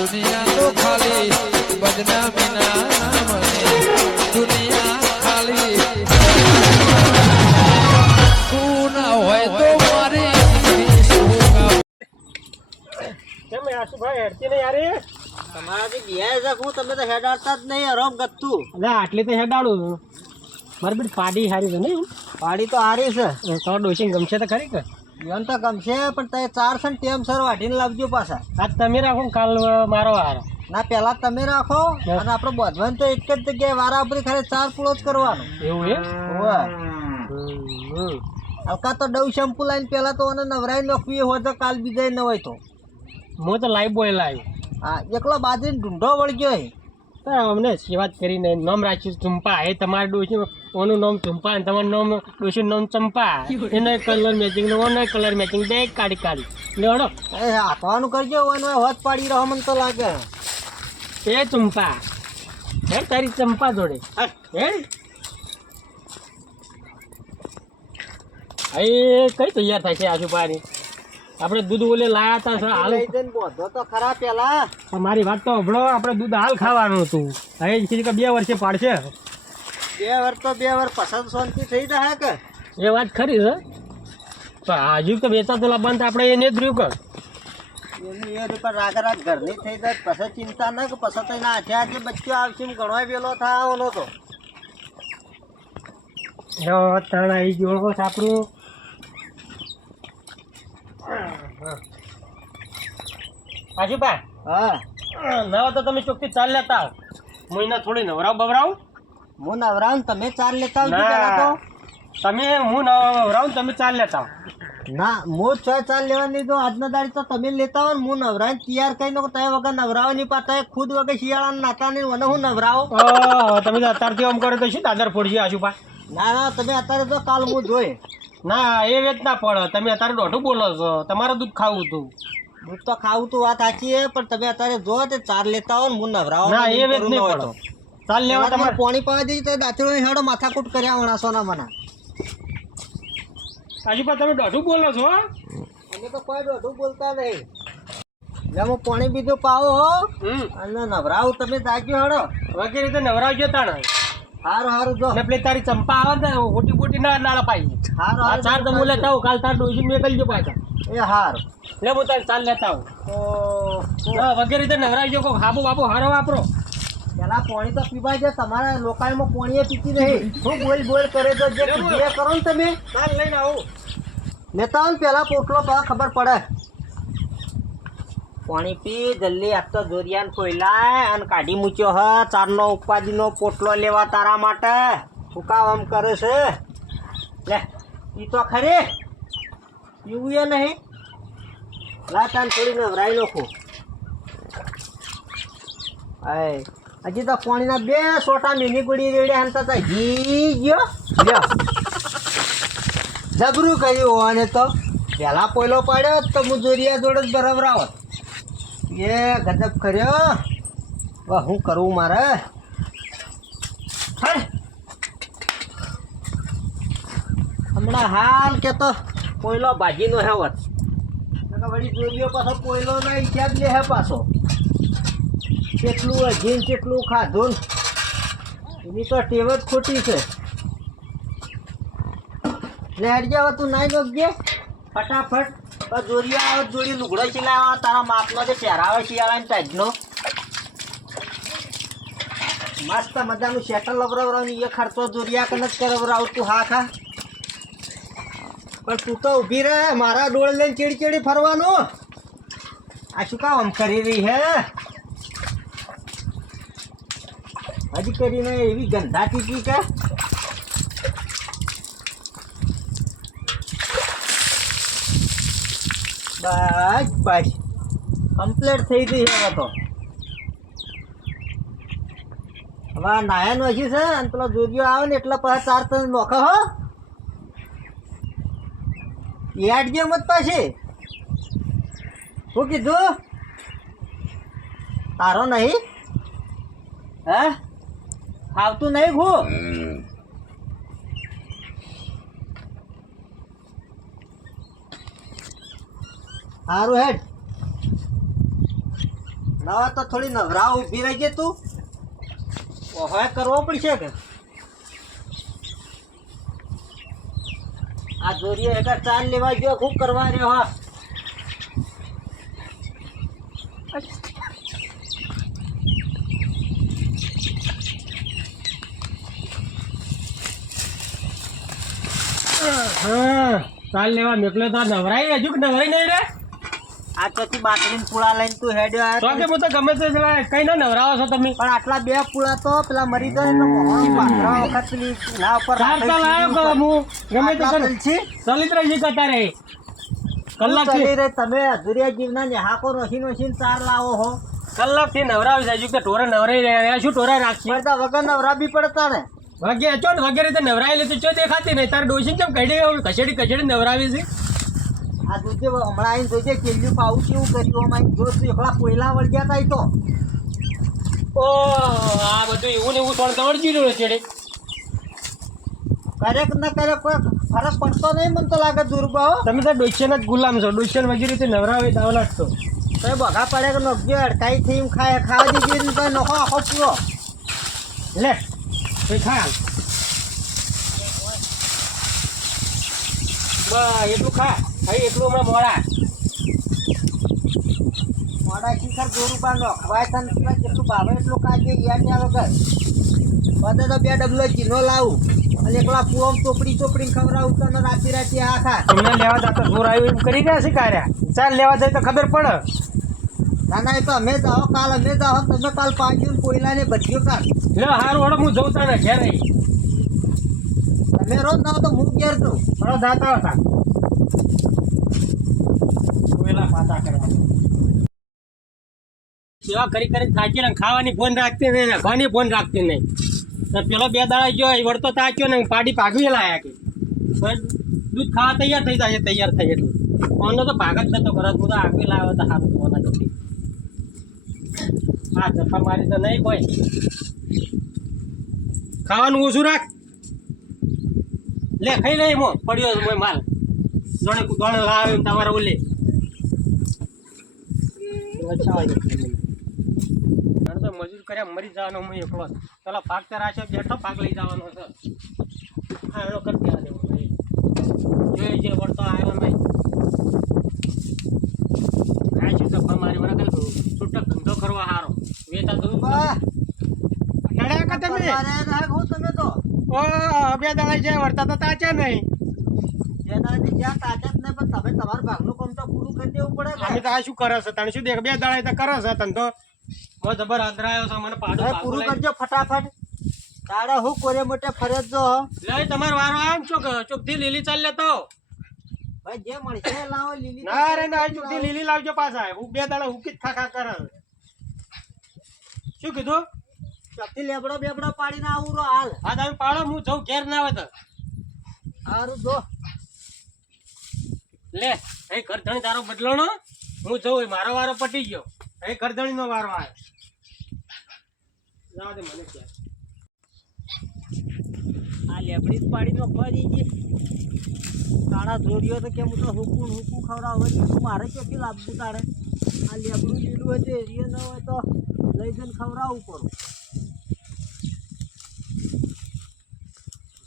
દુનિયા તો ખાલી બદનામી ના મને દુનિયા ખાલી તું ના હોય તો મારી કેમ આશુભાઈ હેડતી નહીં યાર તમારાથી બિહાર શકું તમે તો હેડાડતા જ નહીં આરામ ગતું એટલે આટલી તો હેડાડું મારી બેટી પાડી હારી છે નહીં પાડી તો હારી છે તો ડોસીને ગમશે તો ખરી કે એમ તો ગમશે પણ તે 4 છે ને ટેમ સર વાઢીને લાવજો પાછા આજ તમે રાખો ને કાલ મારો વાર ના પેલા તમે રાખો અને આપણે બધવાનું તો એક જ જગ્યાએ વારાફરી ખાલી 4 પૂળો જ કરવાનો એવું એ હલકા તો ડવ શેમ્પુ લાવીને પેલા તો એને નવરાઈ નાખવી હોય તો કાલ બીજા ન હોય તો હું તો લાઈવ બોય લાવ્યો હા એકલો બાજરીને ઢૂંઢો વળગ્યો તો અમને સેવાત કરીને નામ રાખ્યું ચંપા એ તમારા ડોશી ઓનું નામ ચંપા અને તમારું નામ ડોશીનું નામ ચંપા એનો કલર મેચિંગ ને ઓનો કલર મેચિંગ બે કાઢી લેવડો એ હાથવાનું કરજો ઓનો હોત પાડી રહ્યો મને તો લાગે એ ચંપા હે તારી ચંપા જોડે હે એ કઈ તૈયાર થાય છે આજુબાજુ આપણે દૂધ ઓલે લાયા હતા હાલ બોધો તો ખરા પેલા મારી વાત તો હભળો આપણે દૂધ હાલ ખાવાનું હતું હવે કીધું કે 2 વર્ષે પાડશે 2 વર્ષ તો 2 વર્ષ પસંદ શાંતિ થઈ જાય કે એ વાત ખરી છે તો હજુ તો વેચાતો બંધ આપણે એને જ રહ્યું કે એની એ રૂપિયા રાગ ઘરની થઈ જાય પછી ચિંતા ન કે પછી તો એના હાથે હાથે બચ્ચો આવશે ને ઘણો વેલો થવાનો તો તણ આવી ગયો સાપરું આજુબા હા ના તો તમે ચોખ્ખી ચાલ લેતા આવો હું એને થોડી નવરાવ બવરાવ હું નવરાવ ને તમે 4 લેતા આવજો પેલા તો તમે હું નવરાવ તમે ચાલ લેતા આવો ના હું 4 લેવાની તો આજના દાડી તો તમે લેતા હો ને હું નવરાવ તૈયાર કરી નાખો તમે વગર નવરાવ નહીં પાતા ખુદ વગર શિયાળાના નાતા નહીં મને હું નવરાવો તમે તો અત્યારથી આમ કરો તો શું દાદર ફોડશે આજુબા ના ના તમે અત્યારે તો કાલ હું જોઈ ના એ વેચ ના પડે તમે અત્યારે દોઢું બોલો છો તમારે દૂધ ખાવું હતું દૂધ તો ખાવું તો વાત સાચી છે પણ તમે અત્યારે જો તે 4 લેતા હો ને હું નવરાવો ના એ વેચ નહીં પડે ચાલ લેવા તમારે પાણી પાવા દઈ તો દાંતરો હેડો માથાકૂટ કર્યા વણાસો ના મને આજુબા તમે દોઢું બોલો છો અમે તો કોઈ દોઢું બોલતા નહીં જેમ પાણી બીજું પાવો હો અને નવરાવ તમે જાગ્યો હેડો વગેરે રીતે નવરાવજો તાણ હારું હારું જો ને પેલી તારી ચંપા આવે ને મોટી મોટી ના નાળા પાઈ હારું આ ચાર તમે લેતા આવો કાલ તાર ડોસી મેકલજો પાછા એ હાર લે હું તાર ચાલ લેતા આવું તો વગેરે રીતે નવરાવજો કોઈ હાબુ બાબુ હારો વાપરો પેલા પાણી તો પીવાય છે તમારા લોકાલમાં પાણીએ પીતી નહીં શું બોલ કરે તો જે કીધું એ કરો ને તમે ચાલ લઈને આવું લેતા આવો ને પેલા પોટલો તો ખબર પડે પાણી પી જલ્દી આપ તો જોરિયાન કોયલાય અને કાઢી મૂક્યો હ 4 નો ઉપાધિનો પોટલો લેવા તારા માટે શું કામ આમ કરે છે લે ઈ તો ખરી પીવું એ નહીં લાતાન થોડી નવરાઈ નાખું હજી તો પાણીના 2 સોટા મીની ગુડી રેડ્યા હંતા તા ઘી ગયો લ્યો જબરું કર્યું હોવાને તો પહેલા પોયલો પાડ્યો તો હું જોરિયા જોડે જ બરાબર આવત એ ગજબ કર્યો વાહ હું કરું મારે હમણાં હાલ કે તો પોયલો ભાજીનો હેવત વળી જોરિયો પાછો પોયલો ના હિસાબ લે હે પાછો કેટલું હજીને કેટલું ખાધું એની તો ટેવ જ ખોટી છે લે હટજે હવે તું નાઈ નોખજે ફટાફટ જોરિયા આવે જોડી લુગડો સિલાવા તારા માપનો જે પહેરાવે શિયાળાની ટાઈપનો મસ્ત મજાનું શેટલ લવરાવરાવની એ ખર્ચો જોરિયા કને જ કરવરાવ તું હા ખા પણ તું તો ઊભી રહે મારા ડોળ લઈને ચીડી ફરવાનું આ શું કામ આમ કરી રહી હે હજી કરીને એવી ગંધાતી હતી કે બસ કમ્પ્લીટ થઈ ગઈ હવે તો હવે નાયાનું હજી છે અને પેલો જોરિયો આવે ને એટલે પાછા 4 ત્રણ નોખા હો યાદ જે મત પાછી શું કીધું તારો નહીં હે આવતું નહીં હું સારું હેડ હવે તો થોડી નવરા ઊભી રહી ગઈ તું હવે કરવો પડશે કે આ જોરીએ એક ચાલ લેવા ગયો ખૂબ કરવા રહ્યો હા હા ચાલ લેવા મોકલ્યો તો નવરાઈ હજુ કે નવરાઈ નહીં રે આ ચોથી બાકરીને પૂળા લઈને તું હેડ્યો તો કે હું તો ગમે તે કઈ ના નવરાવો છો તમે પણ આટલા બે પૂળા તો પેલા મરી જાય એટલે મોહણ પાંદડા વખત પેલી ચૂલા ઉપર ચાર તાલ આવ્યો કે હું ગમે તે આટલા કરું. છે ચલિત રહી છે કતારે કલાક ચાલી રે તમે અધૂરિયા જીવના નેહાકો નોશી ચાર લાવો હો કલાકથી નવરાવી છે હજુ કે ટોરે નવરાઈ રહ્યા શું ટોરા રાખી પડતા વગર નવરા બી પડતા ને વાગે ચો ને વગેરે તો નવરાયેલી તો ચો દેખાતી નહીં તાર ડોસી કેમ કચેડી કચેડી નવરાવી છે આ જોજે હમણાં આવીને જોજે કેલ્યું પાવું કેવું કર્યું અમારી જો તું એકલા કોયલા વળી ગયા તા ઈ તો ઓ આ બધું એવું ને એવું થોડું દોડજી રહ્યું છે ક્યારેક ને ક્યારેક કોઈ ફરક પડતો નહીં મને તો લાગે દુર્બા તમે તો ડોસિયાના જ ગુલામ છો ડોસિયાન વગેરે રીતે નવરાવે દાવ લાગતો તો બઘા પડે કે નોકજો અડકાઈ થઈ ખાવા દીધી ને તો નખો આખો પૂરો લે કોઈ ખા બસ એટલું ખા હવે એટલું હમણાં મોડા મોડા શિખર દોરુબા નો ખવાય તને જેટલું ભાવે એટલું કાઢજે યાદ ત્યાં વગર બધે તો બે ડબલો ચીનો લાવું અને એકલા પુઆમ ચોપડી ચોપડીને ખવડાવું તને રાતી રાતી આ ખા તમને લેવા જતા જોર આવ્યું એમ કરી ગયા છે કાર્યા ચાલ લેવા જાય તો ખબર પડે ના ના એ તો અમે જાઓ કાલ અમે જાઓ તમે કાલ પાડ્યું કોયલા ને બધ્યો કાલ લે હારું હળો હું જઉં તાને ઘેર આવી તમે રોજ ના તો હું ઘેર છું હળો જાતા હતા પેલા પાતા કરવા સેવા કરી કરીને થાકી ને ખાવાની ફોન રાખતી નહીં ખાવાની ફોન રાખતી નહીં તો પેલો બે દાડા ગયો એ વળતો તાક્યો ને પાડી ભાગવી લાયા કે બસ દૂધ ખાવા તૈયાર થઈ જાય તૈયાર થઈ એટલે ફોનનો તો ભાગ જ નતો કરત હું તો આગવી લાવ્યો તો સારું ફોન જતી હા જફા મારી તો નહીં કોઈ ખાવાનું ઓછું રાખ લે ખાઈ લે મો પડ્યો છે મોય માલ જોડે દોડે લાવે તમારે ઓલે તો મજૂર કર્યા મરી જવાનો હું એકલો પેલા પાક તો રાખ્યો બેઠો પાક લઈ જવાનો છે હા એનો કરી દેવા દેવો જોઈ જે વળતો આવ્યો નહીં કાંઈ શું ધપ્પા મારી મને કહ્યું છૂટક ધંધો કરવા સારો વેતા તો વાહ હેડ્યા કા તમે અરે ના હું તમે તો ઓ બે દાડા જે વળતા તો તાચા નહીં જે દાડે જ્યાં તાજત ને પણ તમે તમારા ભાગનું કામ તો પૂરું કરી દેવું પડે અમે ને તો આ શું કરે છે તને શું દેખ બે દાડા તો કરે છે ધંધો બહુ જબર અંતરાયો છે મને પાડો હવે પૂરું કરજો ફટાફટ તારે હું કોરે મોટે ફરજ જો લે તમારો વારો આમ ચોકથી લીલી ચાલ લેતો ભાઈ જે મળશે એ લાવો લીલી ના રે ના ચોકથી લીલી લાવજો પાછા હું બે દાડા હુકી જ ખા કરે શું કીધું ચોકથી લેબડો બેબડો પાડીને આવું રો હાલ હા તમે પાડો હું જઉં ઘેર ના આવે તો સારું જો લે એ ઘર ધણી તારો બદલાણો હું જઉં મારો વારો પટી ગયો એ ઘર ધણી નો વારો આવ્યો જાવ દે મને ક્યાં આ લેબડી પાડી નો ખરી છે તારા જોડિયો તો કેમ તો હુકું ખવડાવે છે મારે ક્યાંથી લાવવું તારે આ લેબડું લીલું હોય તો એરિયો ન હોય તો લઈ જઈને ખવડાવવું પડે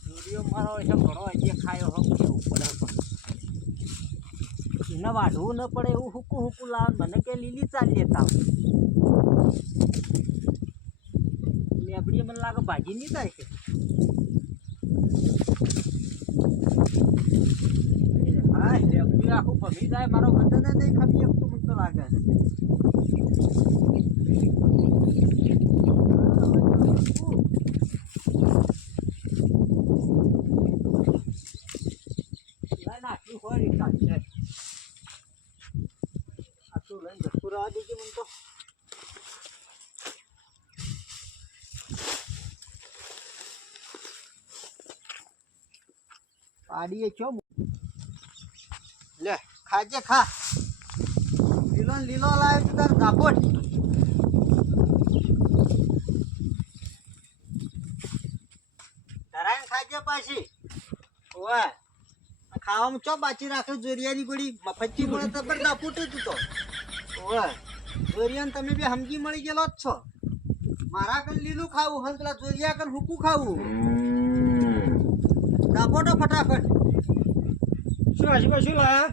જોડિયો મારો છે ઘણો હજી ખાયો હો કેવું પડે એને વાઢવું ન પડે એવું હુકું લાવ મને કે લીલી ચાલ લેતા લેબડી મને લાગે ભાજી નહીં થાય છે હા લેબડી આખું ભમી જાય મારો વજન નહીં ખમી શકતું મને તો લાગે છે આટલું હોય ચાલશે આટલું લઈને જતું રહેવા દેજો મને તો પાડીએ છો લે ખાજે ખા લીલો ને લીલો લાવે તો તાર દાપોટ ધરાઈને ખાજે પાછી ઓય ખાવામાં ચો બાચી રાખે જોરિયાની ગોળી મફતથી મળે તો પણ દાપોટ જ તો ઓય જોરિયાન તમે બે સમજી મળી ગયેલો જ છો. મારા કન લીલું ખાવું હન પેલા જોરિયા કન હુકું ખાવું. દાબો તો ફટાફટ. શું હજી શું લાયા?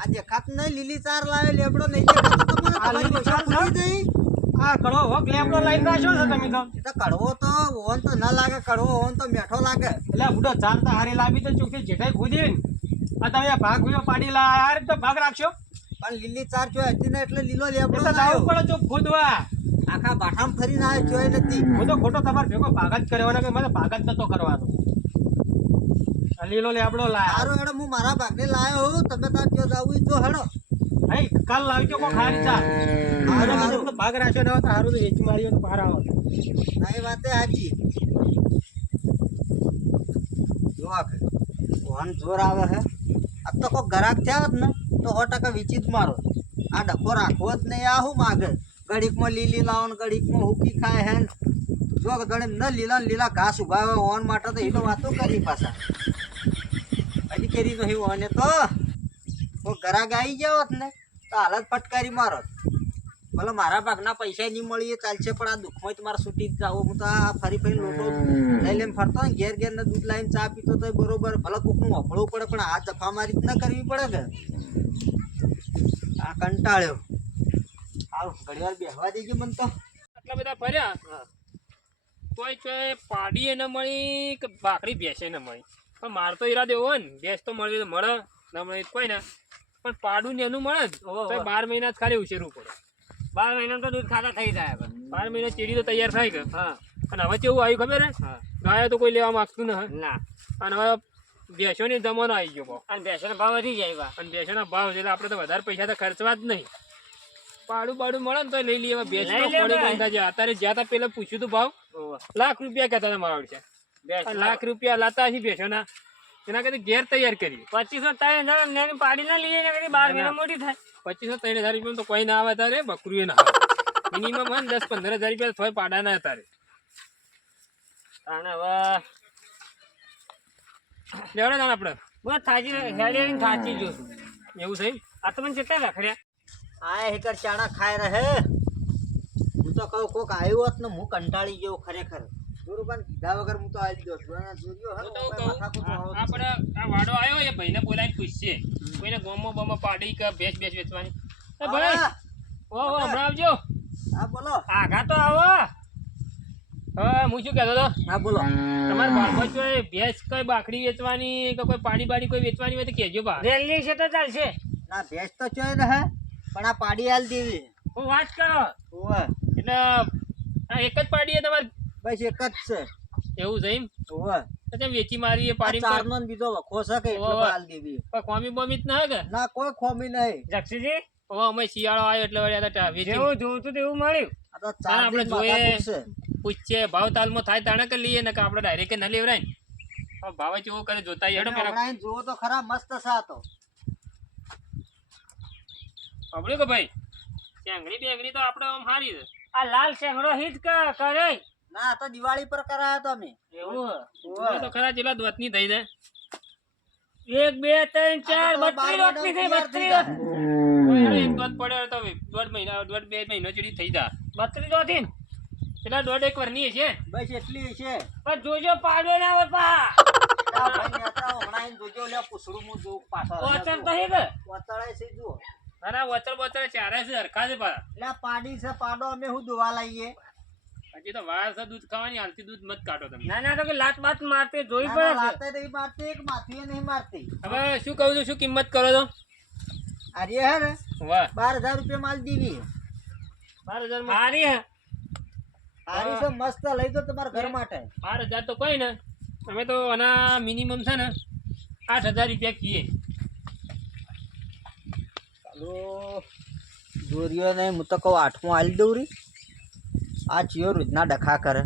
આ દેખાત નહીં લીલી ચાર લાવે લેબડો નહીં દેખાતો તમને. આ લીલી ચાર ફૂટી જઈ. આ કડવો હોક લેબડો લઈને નાખ્યો છે તમે તો. એ તો કડવો તો ઓન તો ના લાગે, કડવો ઓન તો મીઠો લાગે. એટલે બુડો ચાર તો હારી લાવી તો ચોખ્ખી જેઠાઈ ખોદી ને આ તમે આ ભાગ વિયો પાડી લાયા આ રીતે ભાગ રાખશો પણ લીલી ચાર ચોય હતી ને એટલે લીલો લેબડો એટલે લાવ્યો. લાવવું પડે ચોક ખોદવા. આખા બાઠામ ફરીને આવ્યો ચોય નથી. હું તો ખોટો તમારે ભેગો ભાગ જ કરવાનો કે મને ભાગ જ નતો કરવાનો. આ લીલો લેબડો લાયા સારું હેડો હું મારા ભાગને લાવ્યો હું. તમે તાર જો જાવું જો હેડો. ભાઈ કાલ લાવજો કો ખારી ચા. હારું, હારું. એટલો ભાગ રાખ્યો ન હતો હારું તો વેચી માર્યો તો પાર આવો. ના એ વાતે સાચી. જો આખે કોણ જોર આવે હે. આ તો કોઈ ગ્રાહક થયા હોત ને તો 100% વીચી જ મારો. આ ડખો રાખવો જ નહીં. આ શું માગે? ઘડીકમાં લીલી લાવો ને ઘડીકમાં હુકી ખાય હે ને. જો ગણે ન લીલા ને લીલા ઘાસ ઉગાવે ઓન માટે તો એ તો વાતો કરી પાછા. હજી કેરી નહીં ઓને તો કોઈ ગ્રાહક આવી ગયા હોત ને તો હાલત ફટકારી મારો. ભલે મારા ભાગના પૈસા નહીં મળીએ ચાલશે પણ આ દુઃખમાં જ મારે છૂટી જ જાવ. હું તો આ ફરી ફરી લોટો લઈ લઈને ફરતો ને ઘેર ઘેર ને દૂધ લાવીને ચા પીતો તો બરોબર. ભલે કોકનું વફળવું પડે પણ આ જફા મારી જ ના કરવી પડે કે. આ કંટાળ્યો. આવ ઘડી વાર બેસવા દેજો મને તો. આટલા બધા ફર્યા તોય ચોય પાડીએ ન મળી કે ભાખરી ભેંસે ન મળી. પણ માર તો ઈરાદો એવો ને ભેંસ તો મળવી તો મળે ન મળે તો કોઈ ના. પણ પાડું ને એનું મળે જ તો 12 મહિના જ ખાલી ઉછેરવું પડે. 12 મહિના તો દૂધ ખાતા થઈ જાય. 12 મહિના ચીડી તો તૈયાર થાય કે. હા અને હવે કેવું આવ્યું ખબર હે? ગાયો તો કોઈ લેવા માંગતું ન હે. ના. અને હવે ભેંસોની જમાનો આવી ગયો બહુ. અને ભેંસોનો ભાવ વધી જાય. અને ભેંસોના ભાવ છે એટલે આપણે તો વધારે પૈસા તો ખર્ચવા જ નહીં. પાડું બાડું મળે ને તો લઈ લઈએ. હવે ભેંસ લઈ તો લે પડી ભાઈ. ગઈ છે. અત્યારે જ્યાં તા પેલા પૂછ્યું તું ભાવ લાખ રૂપિયા કહેતા હતા મારા વડે. ભેંસ લાખ રૂપિયા લાતા હશે ભેંસોના. એના કરતા ઘેર તૈયાર કરી 2500 3 પાડી ના લઈએ ને 12 મહિના મોટી થાય. 2500-3000 રૂપિયા તો કોઈ ના આવે તારે બકરું ના આવે. મિનિમમ 10-15 હજાર રૂપિયા થોય પાડા ના તારે. અને હવે લેવડે તાને આપણે બસ થાચી હેડી થાચી જો. એવું છે. આ તો મને કેટલા રખડ્યા. આ હેકર ચાણા ખાય રહે. હું તો કહું કોક આવ્યું હોત ને હું કંટાળી ગયો ખરેખર. બરોબર કીધા વગર હું તો આવી ગયો. જોરિયો હું તો હે કહું માથાકૂટ વાળો જ છે. આપણે આ વાડો આવ્યો એ ભાઈને બોલાવીને પૂછશે કોઈને ગોમો બોમો પાડી કે ભેંસ વેચવાની. એ ભાઈ હા, ઓ હમણાં આવજો. હા બોલો. આઘા તો આવો. હા હું શું કહેતો હતો હા બોલો. તમારે બાળકો કોઈ ભેંસ કઈ બાકડી વેચવાની કે કોઈ પાડી બાડી કોઈ વેચવાની હોય તો કહેજો બા. રેલી છે તો ચાલશે. ના ભેંસ તો ચોય રહે પણ આ પાડી હાલ દેવી. હું વાત કરો. ઓવે એટલે આ એક જ પાડી તમારે બસ એક જ છે. એવું છે એમ? ઓવે તો તેમ વેચી મારી એ પાડી ચાર નો ને બીજો વખો છે કે એટલે ઓવે. હાલ દેવી. કોમી બોમી જ ના હે કે? ના કોઈ ખોમી નહીં. જક્ષીજી હવે અમે શિયાળો આવ્યો એટલે વળી આ તો વેચી જેવું જોતું તેવું મળ્યું. આ તો ચાલ ચાર આપણે દિન જોઈએ. માથાકૂટ છે. પૂછીએ ભાવ તાલમાં થાય તાણે કે લઈએ ને કે આપણે ડાયરેક્ટ ના લેવરાય ને. હવે ભાવ કેવો કરે જોતા હેડો પેલા હમણાં જુઓ તો ખરા મસ્ત છે આ તો. સાંભળ્યું કે ભાઈ ચેંગડી બેંગડી તો આપણે આમ સારી છે. આ લાલ શેંગડો હિત કરે. ના આ તો દિવાળી પર કરાયો તો અમે. એવું જોવે તો ખરા જેટલા દોતની થઈ જાય 1 2 3 4 32 થઈ 32. કોઈ હેડો એક દોત પડ્યો તો 1.5 મહિનો જેડી થઈ જા 32 હતી ને. પેલા 1.5 વર્ષની છે. બસ એટલી છે. પણ જોજો પાડો ના હોય પા. આ ભાઈ નેત્રા હમણાં આઈને જોજો લે પૂછડું હું જોઉં પાછળ. ઓચર તો હે કે. વતળે છે જુઓ. તારા વચર બચર ચારે છે હરખા છે પા. એટલે આ પાડી છે પાડો અમે હું દોવા લાવીએ. હજી તો વાર છે દૂધ ખાવાની હાલથી દૂધ મત કાઢો તમે. ના ના તો કે લાત બાત મારતે જોઈ ના, પડે ના, છે. લાતે નહીં મારતી એક માથીએ નહીં મારતી. હવે શું કહું છું શું કિંમત કરો છો? આ રે હે ને વાહ 12,000 રૂપિયા માલ દેવી. 12,000 માં હારી હે. હારી છે મસ્ત લઈ દો તમારા ઘર માટે. 12,000 તો કોઈ ને અમે તો આના મિનિમમ છે ને 8,000 રૂપિયા કીએ. ચાલો દોરીઓ ને હું તો કહું 8મો આલી દઉં રી. આ ચિયો રોજના ડખા કરે.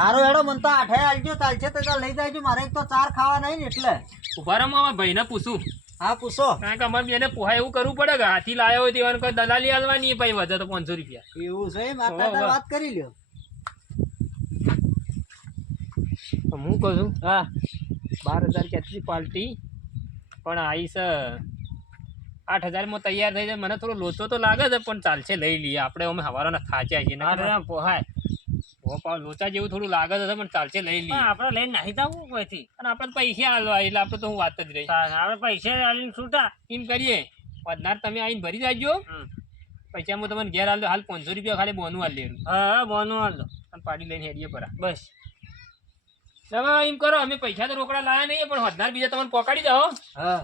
હારો હેડો મને તો 8 આલજો ચાલશે તો ચાલ લઈ જાયજો. મારે એક તો 4 ખાવા નહીં ને એટલે. ઉભા રહો હું ભાઈને પૂછું હા પૂછો. કારણ કે અમારે બેને પોહાય એવું કરવું પડે કે હાથી લાવ્યો હોય તેવાનું કોઈ દલાલી આલવાની ભાઈ વધે તો 500 રૂપિયા. એવું છે એમ આટલા તાર વાત કરી લ્યો. તો હું કહું છું હા 12,000 કેટલી પાલટી પણ આવી છે 8,000 માં તૈયાર થઈ જાય. મને થોડો લોચો તો લાગે છે પણ ચાલશે, લઈ લઈએ આપણે. અમે હવારના થાચ્યા છીએ. 8,000 પોહાય. લોચા જેવું થોડું લાગે છે પણ ચાલશે, લઈ પણ લઈએ. આપણે લઈને નાહી જવું કોઈથી. અને આપણે તો પૈસા હાલવા એટલે આપણે તો હું વાત જ રહી. આપણે પૈસા આલીને છૂટા. એમ કરીએ, વધનાર તમે આવીને ભરી જાજો. પૈસા હું તમને ઘેર હાલ દો. હાલ 500 રૂપિયા ખાલી બોનું હાલ લેવું. હા બોનું હાલ દો. અને પાડી લઈને હેડીએ પરા. બસ હવે એમ કરો, અમે પૈસા તો રોકડા લાયા નહીં પણ વધનાર બીજા તમને પકડી જાઓ. હા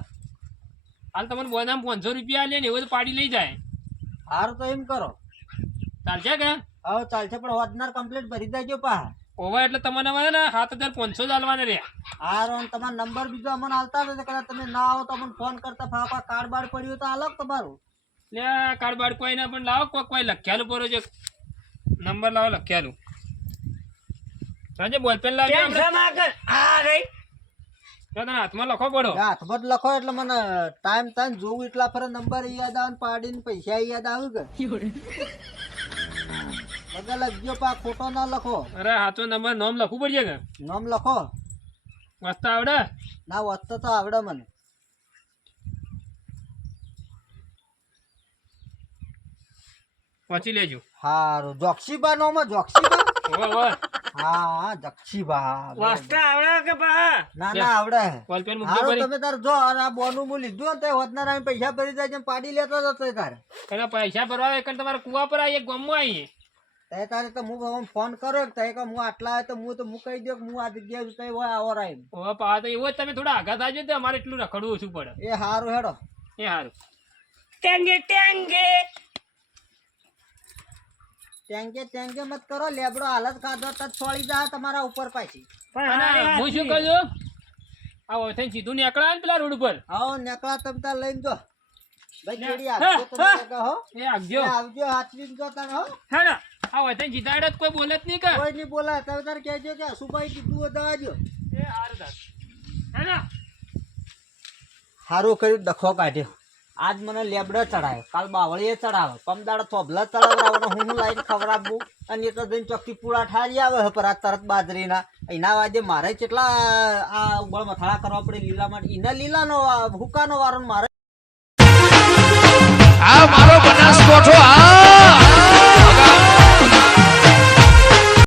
હાલ તમને બોનામ 500 રૂપિયા લે ને એવું તો પાડી લઈ જાય. હારું તો એમ કરો. ચાલશે કે? હવે ચાલશે પણ વધનાર કમ્પ્લીટ ભરી દેજો પા. ઓવર એટલે તમને મને ને 7,500 જ હાલવાના રહ્યા. હારું અને તમારો નંબર બીજો અમને આલતા હતો કદાચ તમે ના આવો તો અમને ફોન કરતા ફાફા કાર્ડ બાર પડ્યું તો અલગ તમારું. લે કાર્ડ બાર કોઈ ના પણ લાવો, કોઈ લખ્યાલું પરો છે નંબર લાવો લખ્યાલું. સાંજે બોલપેન લાવજો. ટેન્શન ના કર. આ રહી તને હાથમાં લખો પડો. હાથમાં જ લખો એટલે મને ટાઈમ ટાઈમ જોવું એટલા ફરે નંબર યાદ આવે ને પાડીને પૈસા યાદ આવે કે બધા લખજો પા, ખોટો ના લખો. અરે હાથો નંબર નામ લખવું પડશે કે? નામ લખો. મસ્ત આવડે ના વાંચતો તો આવડે મને. પહોંચી લેજો. હારું જોક્ષીબા નોમાં જોક્ષીબા. ઓવર હા જક્ષીબા. વાસ્તા આવડે કે પા? ના ના આવડે. બોલપેન મૂકજો હારું પરી. તમે તાર જો અને આ બોનું હું લીધું ને તે વધનાર આવીને પૈસા ભરી જાય છે, પાડી લેતો જતો તારે. એના પૈસા ભરવા એક તમારે કુવા પર આવીએ, ગામમાં આવીએ. તે તારે તો હું ફોન કર્યો કે તે કે હું આટલા આવે તો હું કહી દઉં કે હું આ જગ્યાએ છું, તો હોય આવો રાઈન. ઓવા પા તો એવો જ તમે થોડા આઘાત આવજો તો અમારે એટલું રખડવું ઓછું પડે. એ હારું હેડો. એ સારું. ટેંગે ટેંગે ટેંકે ટેંકે મત કરો, લેબડો હાલત ખાધો તો છોડી જાય તમારા ઉપર પાછી. પણ અને હારી હું શું હાચી. કહું, આ ઓથે સીધું નીકળ્યા ને પેલા રોડ ઉપર આવો નેકળા તમે તાર લઈને જો. ભાઈ કેડી હા, આપજો તમે હા. કાકા હો. એ આગજો. એ આવજો હાથવીને જો તાર હો. હેડો. આ ઓથે સીધા હેડે તો કોઈ બોલે જ નહીં કે? કોઈ નહીં બોલાય તમે તાર કહેજો કે સુભાઈ કીધું હોય દવાજો. એ હારું તાર. હેડો. હારું કર્યું ડખો કાઢ્યો. આજ મને લેબડો ચડાયો, કાલ બાવળીએ ચડાવે, પમદાડો થોભલા ચડાવવાનો હું લાઈને ખવડાવું અને એ તો જઈને ચોખ્ખી પૂળા ઠારી આવે હે પર આ તરત બાજરીના એના વાજે મારે કેટલા આ ઉબળ મથાળા કરવા પડે લીલા માટે. એના લીલાનો હુકાનો વારો ને મારે આ મારો બનાસકોઠો આ